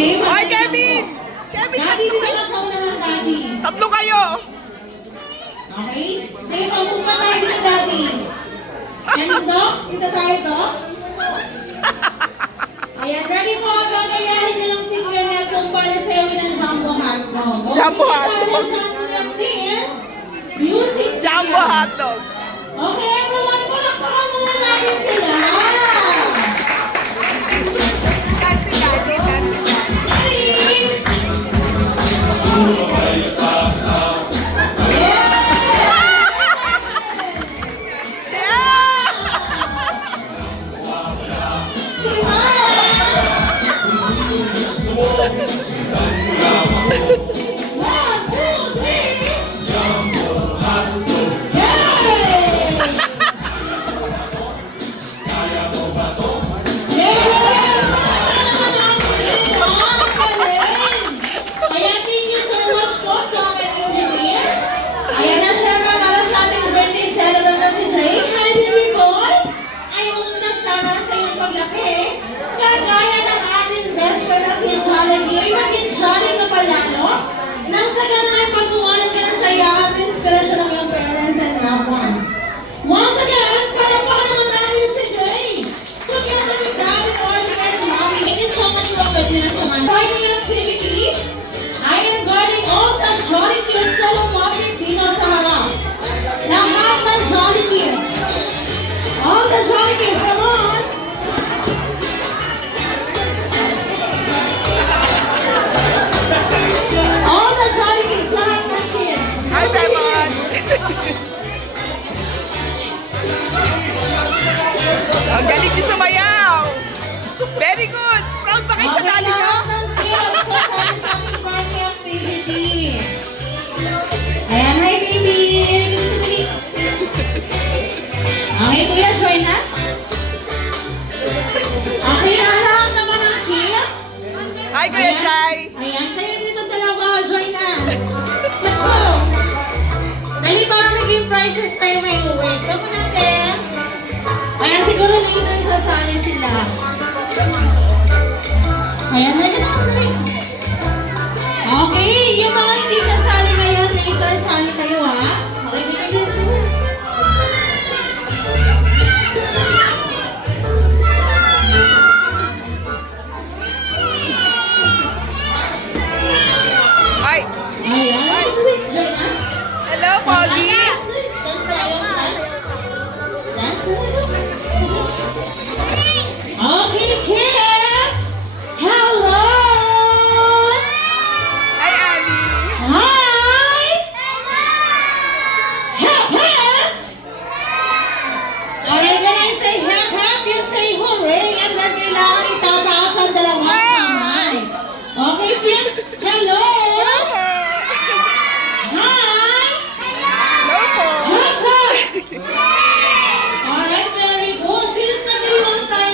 Okay? Hoy, Kevin! Kevin, tatlo kayo! Okay? Sige, pamuka tayo sa Daddy. Ano to? Dito tayo to? Ayan, ready po. Gagayahin na lang si Kuya Nel kung paano sa'yo ng jumbo hotdog. Jumbo hotdog. Jumbo hotdog. Okay, everyone, palakpakan muna natin sila. Ang galing niyo sumayaw! Very good! Proud ba kayo sa dali niyo? Ayan, hi baby! Okay, kuya, join us. Okay, lahat naman ang kids. Hi, Kuya Jai! Ayan, kayo dito dalawa, join us. Let's go! Dali para naging prizes kayo may uwi. Come on natin. Ayan, siguro later sasali sila. Ayan, later na ulit. Okay, yung mga hindi kasali ngayon, later sali kayo ha. Okay, dito. Ay! Ayan, join us. Hello, Polly! Okay, kids! Hello! Hi, Annie! Hi! Hep, hep! Okay, when I say hep, hep, you say hooray, and then kailangan itataas ang dalawang kamay. Okay, kids? Hello! Hi! Hello po! Hep, hep! Alright, very good. Since nag-iwan tayo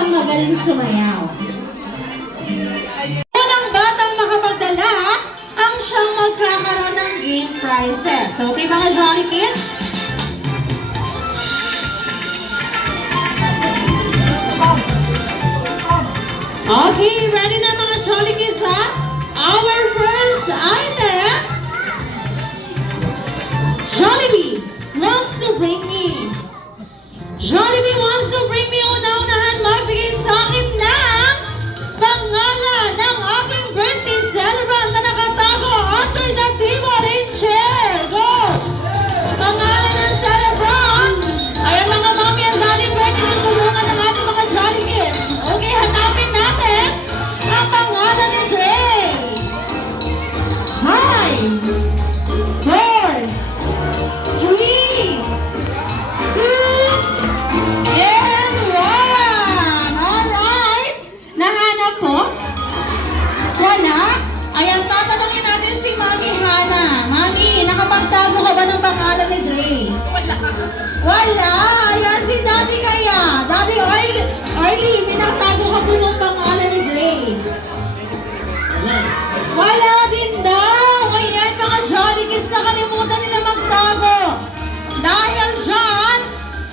batang magaling sumayaw. Unang batang makapagdala ang siyang magkakaroon ng game prizes. Okay mga Jolly Kids? Okay, ready na mga Jolly Kids ha? Our first item, Jollibee wants to bring me. Jollibee wants to bring me una-unahan magbigay sa akin ng pangalan ng aking birthday celebrant na nakatago under the table in chair. Go! Pangalan ng celebrant ay ang mga mami at daddy pwede ng tulungan ng ating mga Jolly Kids. Okay, hanapin natin ang pangalan ni Dre. Hi! 4, 3, 2, and 1! Alright! Nahanap ko? Wala? Ayan, tatanungin natin si Mami Hana. Mami, nakapagtago ka ba ng pangalan ni Dre? Wala! Ayan si Daddy kaya. Daddy Arlie, pinagtago ka po ng pangalan ni Dre. Wala din daw! Ayan mga Jolly Kids, nakalimutan nila magtago. Dahil dyan,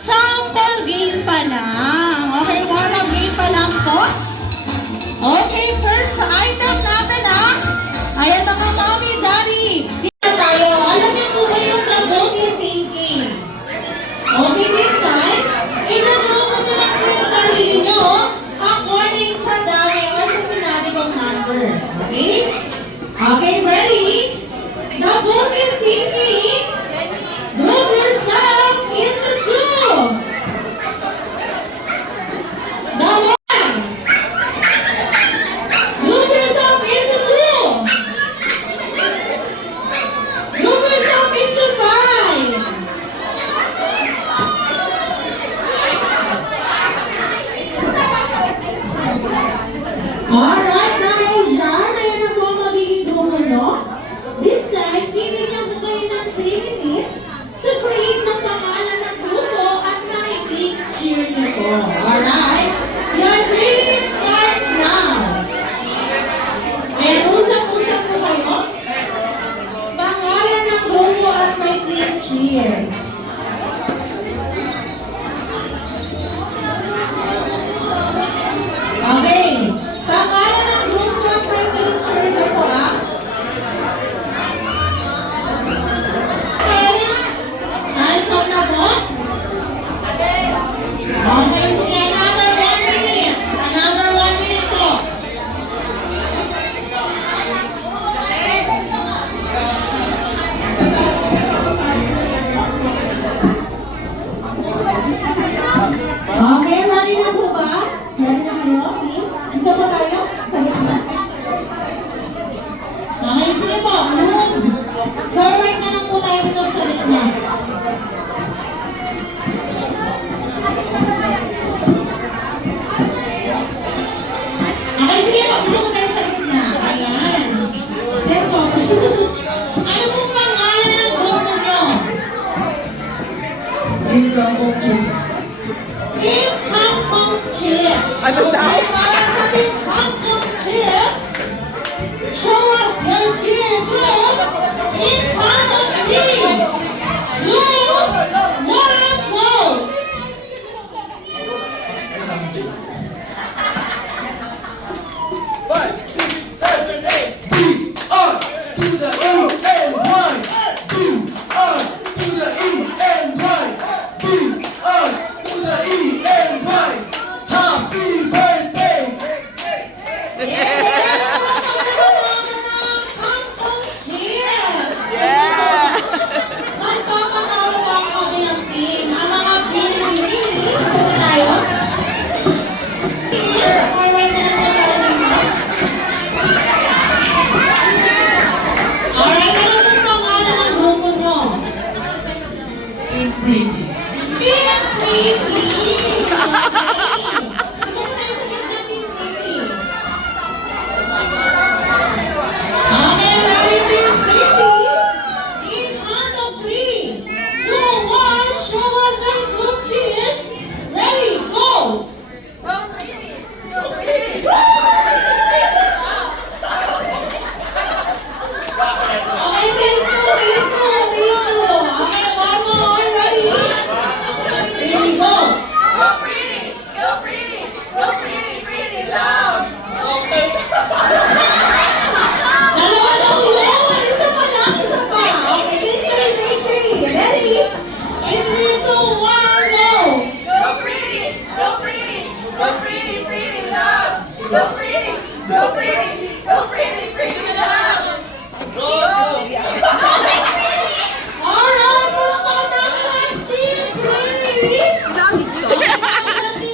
sample game pa lang. Okay, warm-up game pa lang po. Okay, first item natin ha. Ayan mga mommy, daddy. Dito tayo. Alam niyo po ba yung double sinking? Okay, this time, ituturo ko na lang po yung sarili nyo according sa dami or sa sinabi kong number. Okay? Okay, ready? Double sinking. Group yourself into 2. The 1. Group yourself into 2. Group yourself into 5. Alright, dahil dyan, ayan na po ang magiging grupo nyo. This time, bibigyan ko kayo ng 3 minutes to create ng pangalan ng grupo at nakikinig cheer nyo po. Alright? Your 3 minutes starts now. Ayan, usap-usap po kayo. Pangalan ng grupo at may clean cheer. Okay. Pangalan ng grupo at may clean cheer nyo po ha. Ano na po? Okay, sige, another 1 minute. Another 1 minute po. Okay, ready na po ba? Ready na kayo? Dito po tayo? Sa gitna. Okay, sige po. Forward na lang po tayo dito sa gitna. Okay, sige po. Dito po tayo sa gitna. Ayan. Sige po. Ano pong pangalan ng grupo nyo? Team Hong Kong Chips. Ano daw? Okay, para sa Team Hong Kong Chips, show us your cheer group in count of 3, 2, 1, go!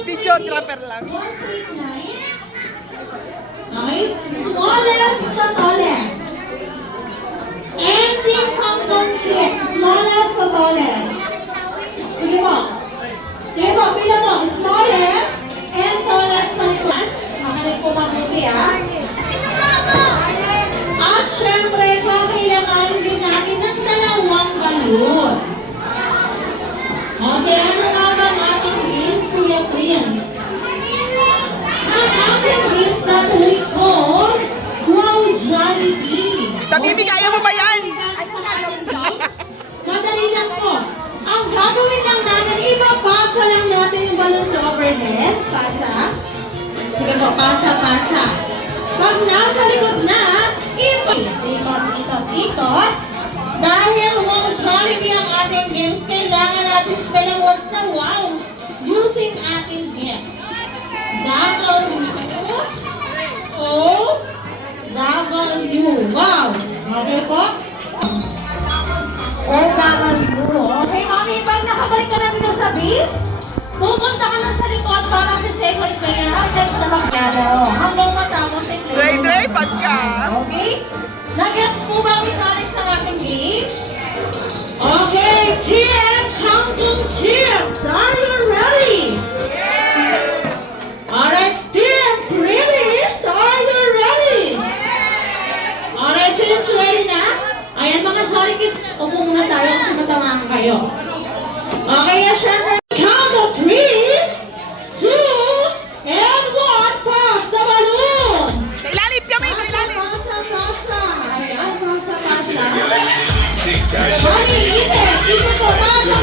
Videographer lang. 189. Okay? Smallest sa tallest. Ending hanggang click. Smallest sa tallest. Sige mo. Sige mo, pila mo. Smallest and tallest ng class. Makalit po mabuti ah. At syempre, kakailangan din natin ng dalawang balon. Okay, ano nga ba ang ating games, Kuya Prince? Ang ating games sa tuwing ko, Wow Jollibee. Namimigay mo ba yan? Madali lang po. Ang gagawin lang natin, ipapasa lang natin yung balon sa overhead. Pasa. Sige po, pasa. Pag nasa likod na, ikot. Dahil Wow Jollibee ang ating games, kailangan natin spelling words na wow using ating games. W-O-W. Wow. Okay po? O-W. Okay, mami, pag nakabalik ka na dito sa base, pupunta ka lang sa likod para sa second player ang next na maglalaro. Hanggang matapos si player. Dre, pad ka. Okay? Nag-gets po ba ang mechanics ng ating game? Okay, team, counting teams, are you ready? Alright, team, Pretties, are you ready? Alright, since ready na, ayan mga Jolly Kids, upo muna tayo kasi matamaan kayo. Okay, syempre, count of 3, 2, and 1, pass the balloon! Ilalim kami, ilalim. Pasa. Ayan, pasa. Mami, ite po, pasa.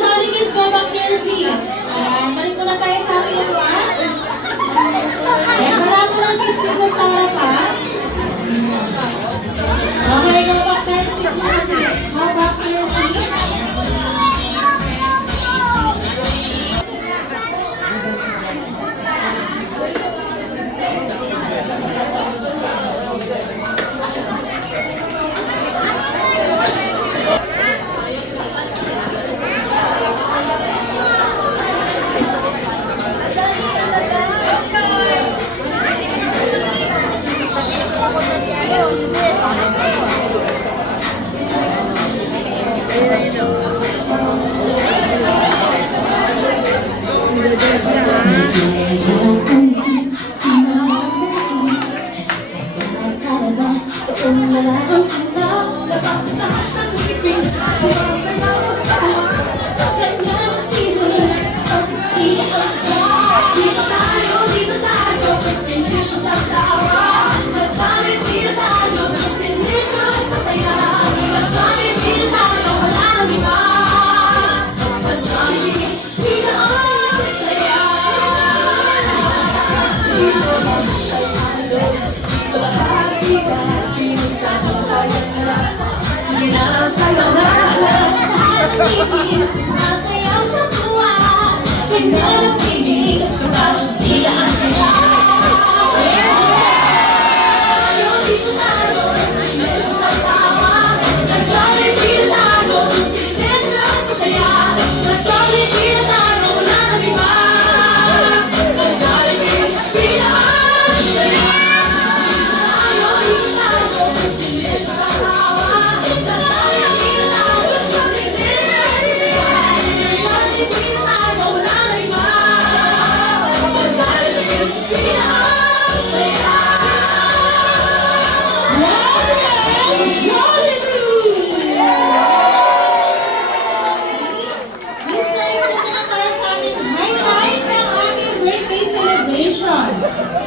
Johnny Kids, go back here, please. Ayan, balik muna tayo sa ating upuan. Ayan, wala mo lang kids dito sa harapan. Okay, go back there, please. Go back here, please.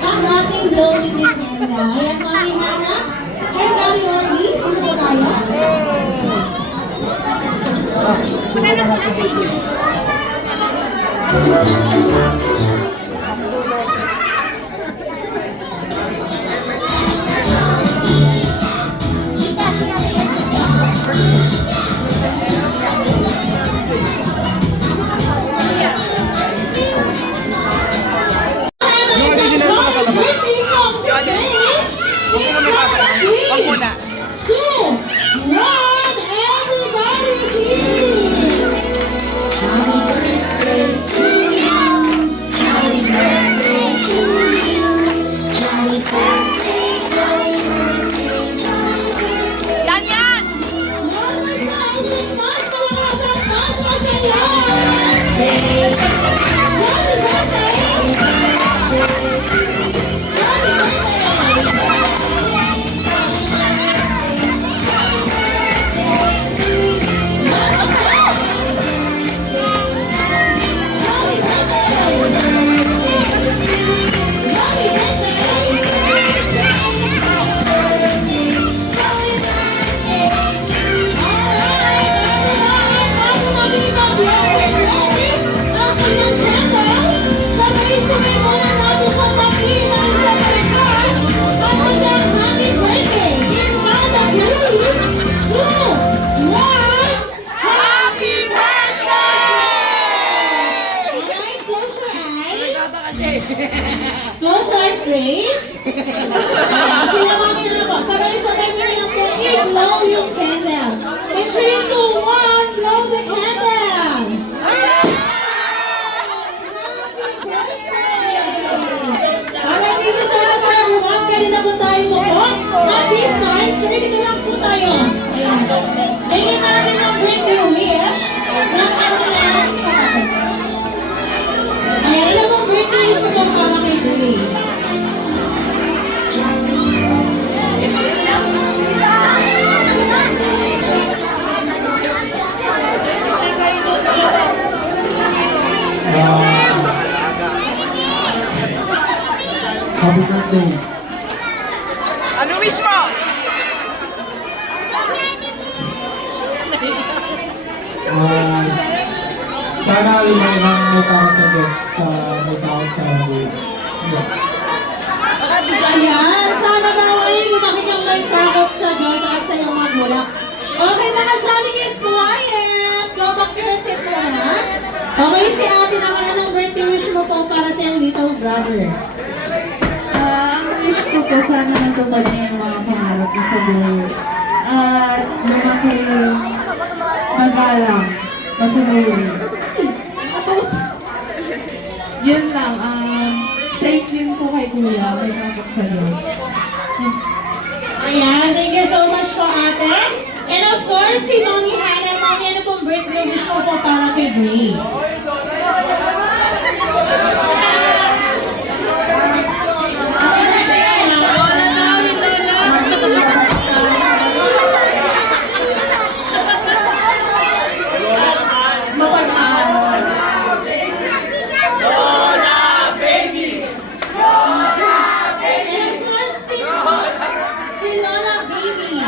Ang ating glory Nintendo. Ayan, Mami Hana. Ay, Daddy Orly. Ano ba tayo? Maganda ko na sa inyo. Wag muna. 2, 1, everybody please! Happy birthday to you. Happy birthday to you. Happy birthday, happy birthday, happy birthday. Yan, yan! So straight. Sila kami na po. Sabay-sabay na lang po. I-blow yung candle. In 3, 2, 1, blow the candle. Para dito sa harapan, huwag kayo na po tayo po po. At this time, dito lang po tayo. Bigyan natin ang birthday wish ng kanilang kapatid. Ayan, ilan mong birthday po itong para kay Dre? Happy birthday. Ano wish mo? Sana may tao sa Diyos, may tao sa Diyos. Ayan, sana daw ay lumaki kang may sakop sa Diyos at sa iyong magulang. Okay, mga Jolly is quiet. Go back to your seat muna. Okay, si ate naman, anong birthday wish mo po para sa iyong little brother? Ang wish ko po sana natupad niya yung mga pangarap ko sa buhay. At lumaki magalang, masunuri. Yun lang, thank you po kay Kuya, may sakot sa Diyos. Ayan, thank you so much po ate. And of course, si Mami Hannah, Mami, ano pong birthday wish mo po para kay Bray? Si Lola Baby.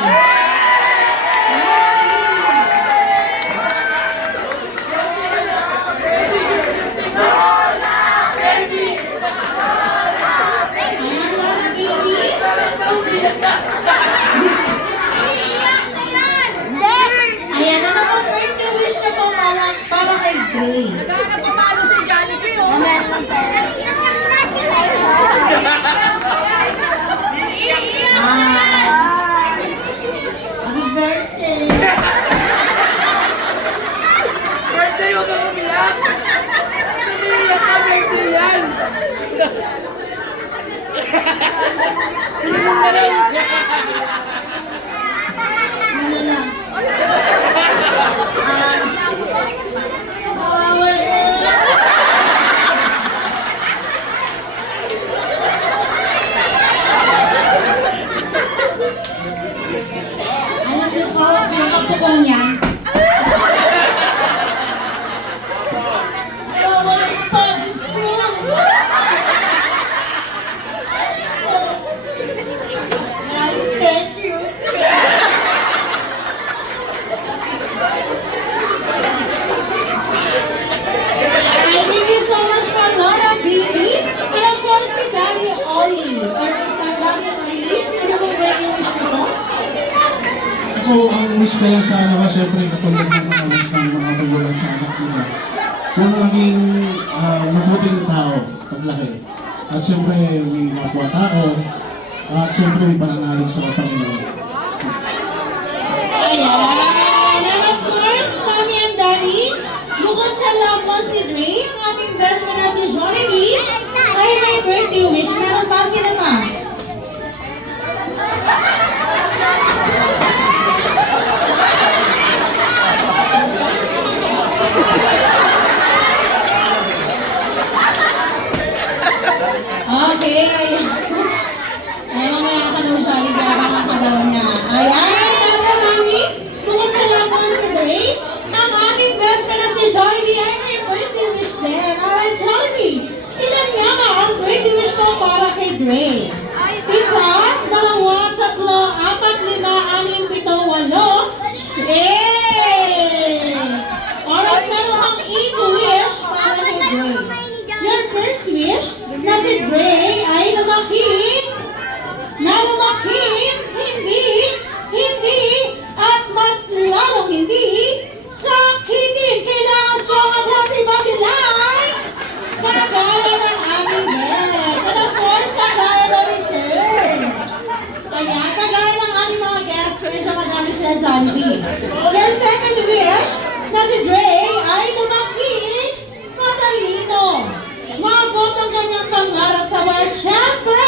Ayan, Lola Baby. Ayan, ano po birthday wish na po para kay Bray? Happy birthday! Birthday, huwag kang umiyak. Umiyak ka, birthday yan. Ano lang? Alam niyo po, nakapukong niya. Bawal thank you. Thank you so much for Lola Baby. And of course, si Daddy Ollie. Or si Daddy Ollie. Ano po birthday wish mo po? Ako, ang wish ko lang sana ka, syempre, katulad ng mga wish ng mga magulang sa anak nila. Kung maging mabuting tao, paglaki. At syempre, may kapwa tao. At syempre, may pananalig sa Panginoon. Ayan. And of course, Mommy and Daddy, bukod sa love mo si Dre, ang ating best friend na si Jollibee, ay may birthday wish. Meron pa sila ma. Okay. Ayaw nga ka nung Jollibee ang kagalaw niya. Ayan, tama Mami. Bukod sa love mo si Dre, ang ating best friend na si Jollibee ay may birthday wish din. Alright, Jollibee, ilan nga ba ang birthday wish mo para kay Dre? Isa, dalawa, tatlo, apat, lima, anim, pito, walo. Yay! Alright, meron kang 8 wish para kay Dre. Your first wish na si Dre ay lumaki, hindi, at mas lalong hindi, sakitin. Kailangan strong at healthy body life. Kagaya ng aming guest. And of course, kagaya ng return. Kaya, kagaya ng aming mga guests, medyo madami sila Jollibee. Your second wish na si Dre ay lumaki, matalino, maabot ang kanyang pangarap sa buhay. Siyempre,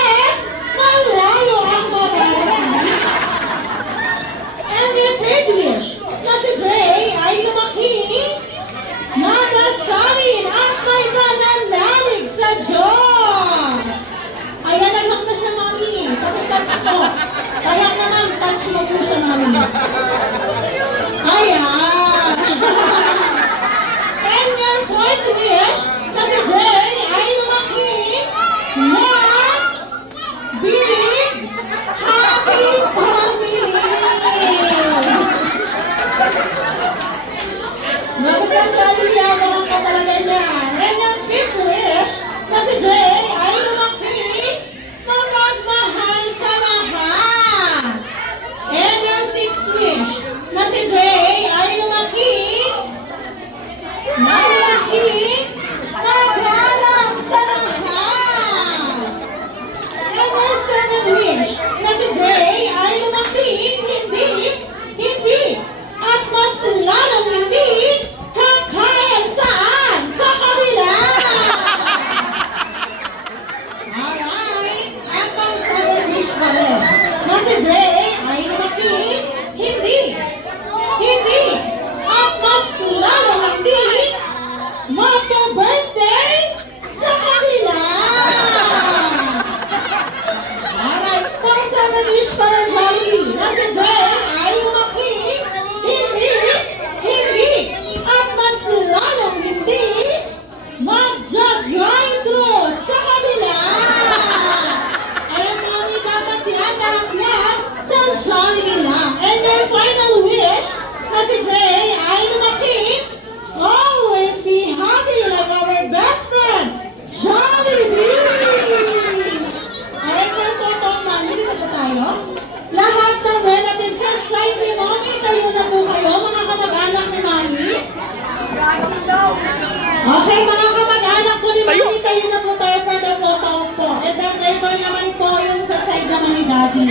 Daddy.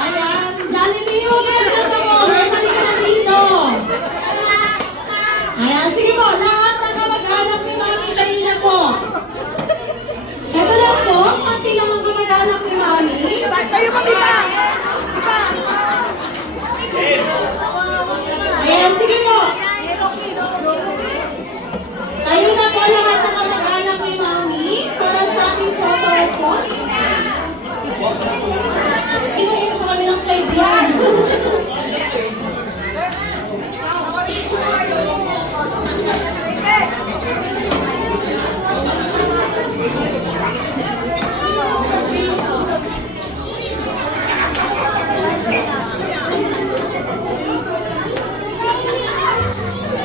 Ayan, Jollibee mo ba? Ano mo? Halika na dito. Ayan, sige po. Lahat na kamag-anak ni Mami kanina po. Ito lang po. Pati lang ang kamag-anak ni Mami. Tayo mo, diba? Ayan, sige po. Tayo na po lahat ng kamag-anak ni Mami para sa ating photo po. Ito yung sa kanilang side yan.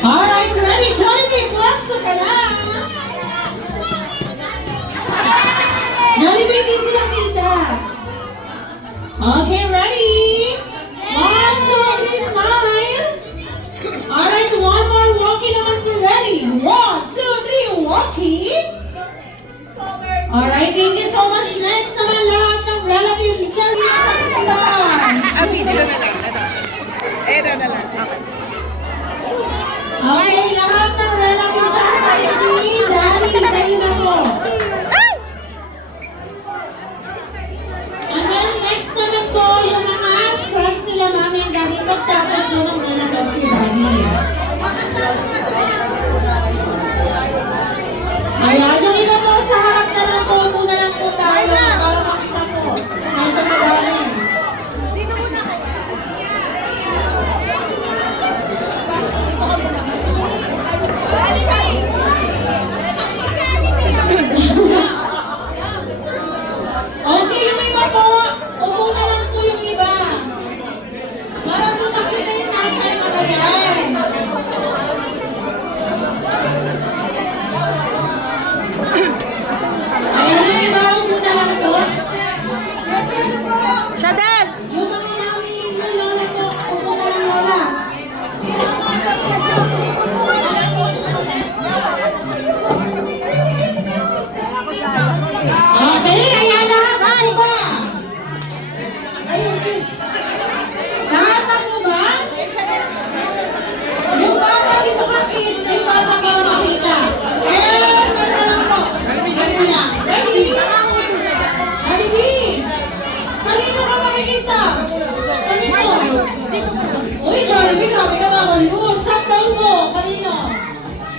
Alright, ready? Join me. Pwesto ka na. Jollibee, hindi sila kita. Okay, ready? 1, 2, 3, smile. Alright, one more walkie naman po ready. 1, 2, 3, walkie. Alright, thank you so much. Next naman lahat ng relatives. Diyan dito sa kasilahan. Dito na lang. Ito na lang. Okay. Okay, lahat ng relatives sa kasilahan. Daddy, tayo na po. And then next naman po, yung mga friends nila, Mami and Daddy, pagtapos na lang na lang si Daddy. Ayan, yung iba po sa harap na lang po, muna lang po tayo para makita po. Ang kapagaling. Dito muna kayo. Okay, yung iba po, upo na lang po yung iba. Para po makita yung nasa yung kagayan. Ayan, yung iba, upo na lang po. Shadel! Yung mga namin, yung lola po, upo na lang lola. Okay, ayan lahat ang iba. Lahat ang iba? Yung bata dito kapit, yung bata para makita. Eh, ganda lang po. Ganda lang. Ready? Ready? Kanino ka makikisa? Kanino? Uy, Jollibee, sabi ka ba? Shut down mo. Kanino?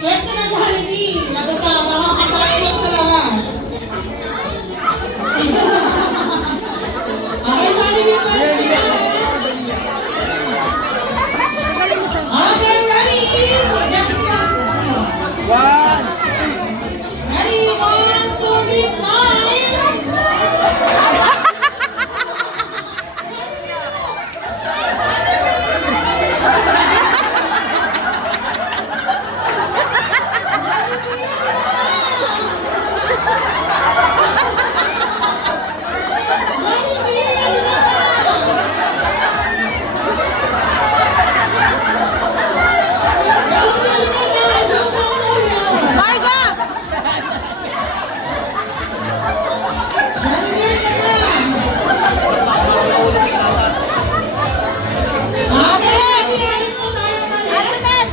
Pwede na Jollibee. Lagot ka, makakatayin lang sa lahat. Okay, Jollibee pa rin. Okay, ready? One! Ready? 1, 2, 3, smile! My God! Antoinette!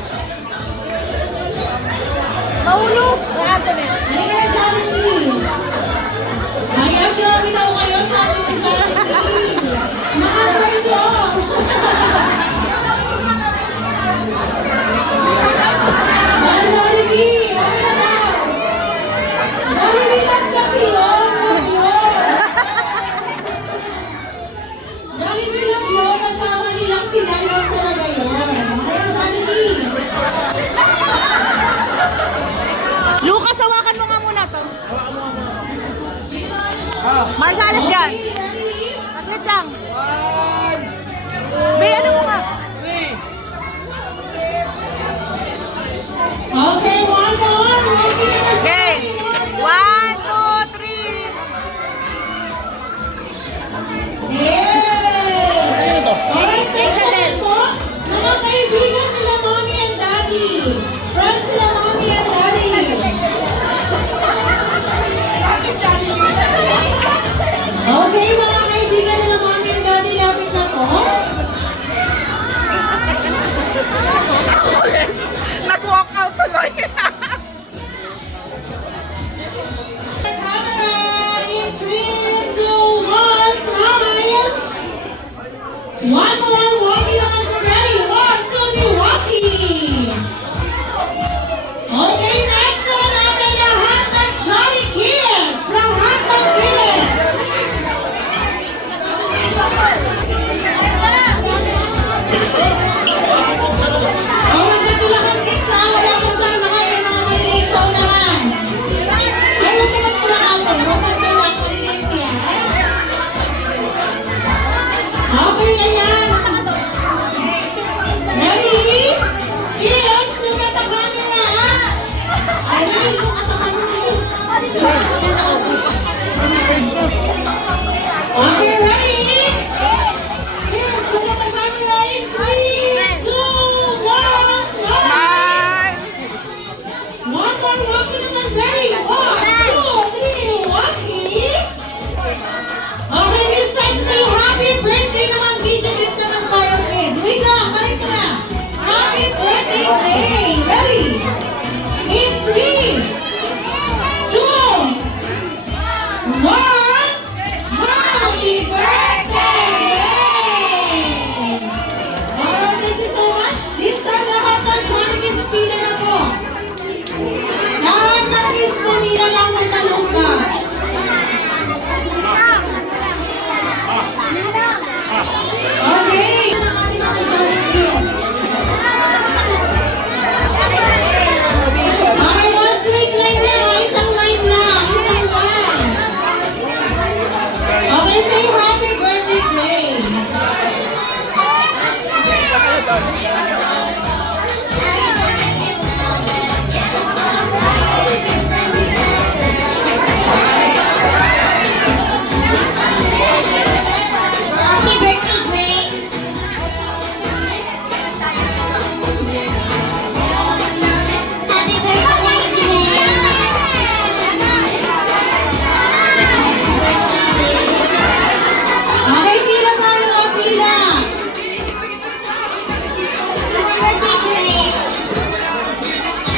Mahulog! Antoinette! Halika na, Jollibee. Ayan, grabe daw kayo, sabi ni Jollibee. Makatry nyo. Jollibee, ano na daw? Jollibee lang kasi yun. Jollibee lang yun. Nagtawa nilang sila lang talaga yun. Ayan, Jollibee. Lucas, hawakan mo nga muna to. One more walkie naman, ready? 1, 2, 3, walkie! Okay, this time sa'yo, happy birthday naman, video clip naman tayo, kids. Wait lang, balik ko na. Happy birthday, Ray! Ready? In 3, 2, 1, happy birthday! Alright, thank you so much. This time, lahat ng Johnny Kids pila na po. Lahat ng kids pumila lang ng talungkas. Okay. Okay, one straight line lang. Isang line lang. Isang line. Okay, say happy birthday, Clay. Happy birthday, Clay. Happy birthday, okay, pila tayo, pila.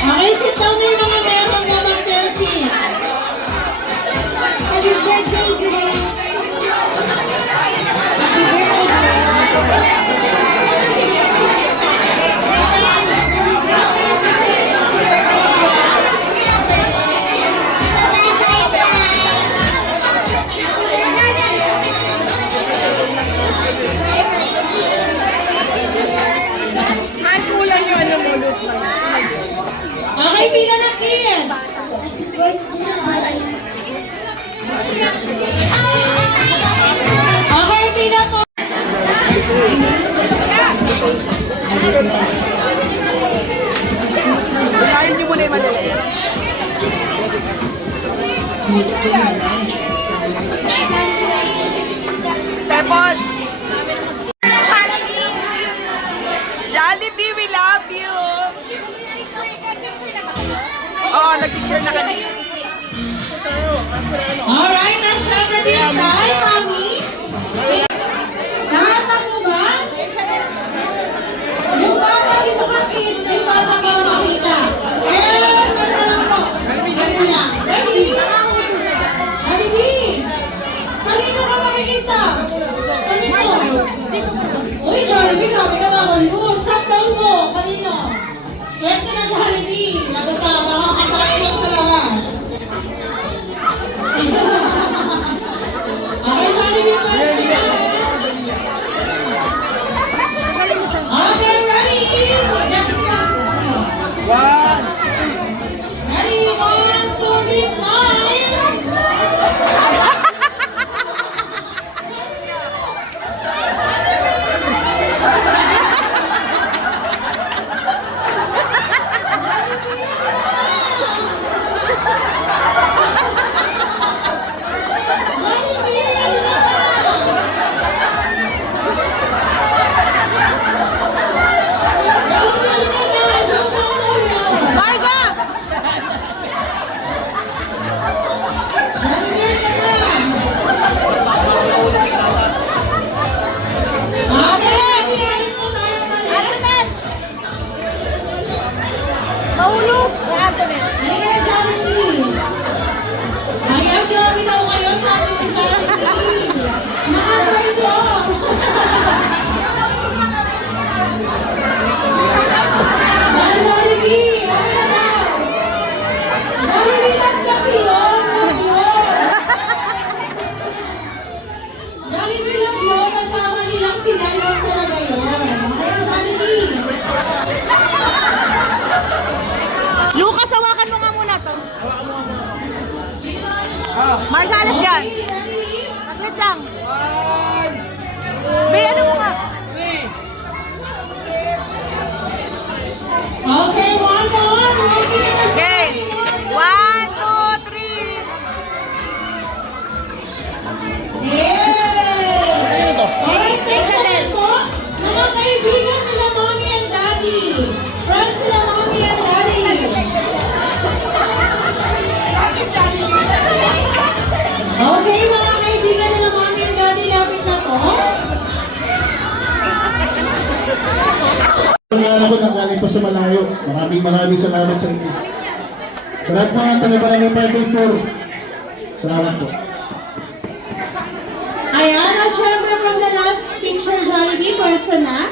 Okay, sit down na yung mga meron na mag-serve. Happy birthday, Gray. Happy birthday, okay, pila na, kids. Okay, pila po. Kain niyo muna yung maliliit. Pepon! Jollibee, we love you! Oo, nag-picture na kami. Alright, let's try the this time, Mami. Lahat mo ba? Yung bata dito ka, kids. Yung bata para makita. And, nasa lang po. Ready? Ready? Kanino ka makikisa? Kanino? Uy, Jollibee, sabi ka naman yun. Shut down mo. Kanino? Pwede ka na Jollibee. Lagot ka, makakatayin lang sa lahat. Okay, Jollibee, pwede. Okay, ready? One! Ready? 1, 2, 3, smile! Margalas yan. Saglit lang. May ano mo nga? Okay, one more. Okay. 1, 2, 3. Yay! Okay, Take siya din. Mga kaibigan nila mommy and daddy. Friends nila mommy and daddy. pa sa malayo. Maraming salamat sa inyo. Sa lahat mga taga-barangay 5-4. Salamat po. Ayan, at syempre from the last picture Jollibee person na.